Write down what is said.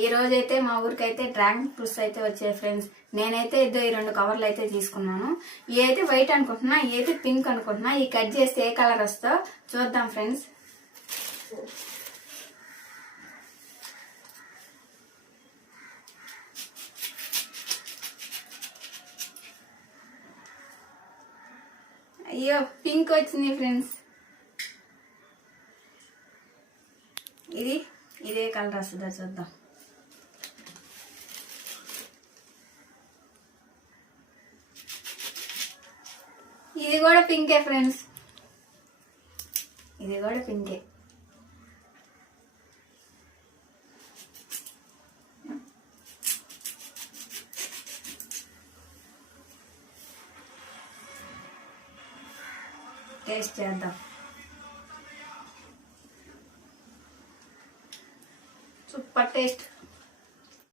ఈ రోజైతే మా ఊరికైతే డ్రాగన్ ఫ్రూట్స్ అయితే వచ్చాయి ఫ్రెండ్స్. నేనైతే ఈ 2 కవర్లు అయితే తీసుకున్నాను. ఈ అయితే వైట్ అనుకుంటున్నా, ఈ అయితే పింక్ అనుకుంటున్నా. ఈ కట్ చేస్తే ఏ కలర్ వస్తో చూద్దాం ఫ్రెండ్స్. అయ్యో పింక్ వచ్చింది ఫ్రెండ్స్. ఇదే కలర్ వస్తుందా చూద్దాం. ఇది కూడా పింకే ఫ్రెండ్స్, ఇది కూడా పింకే. టేస్ట్ చేద్దాం. Super taste.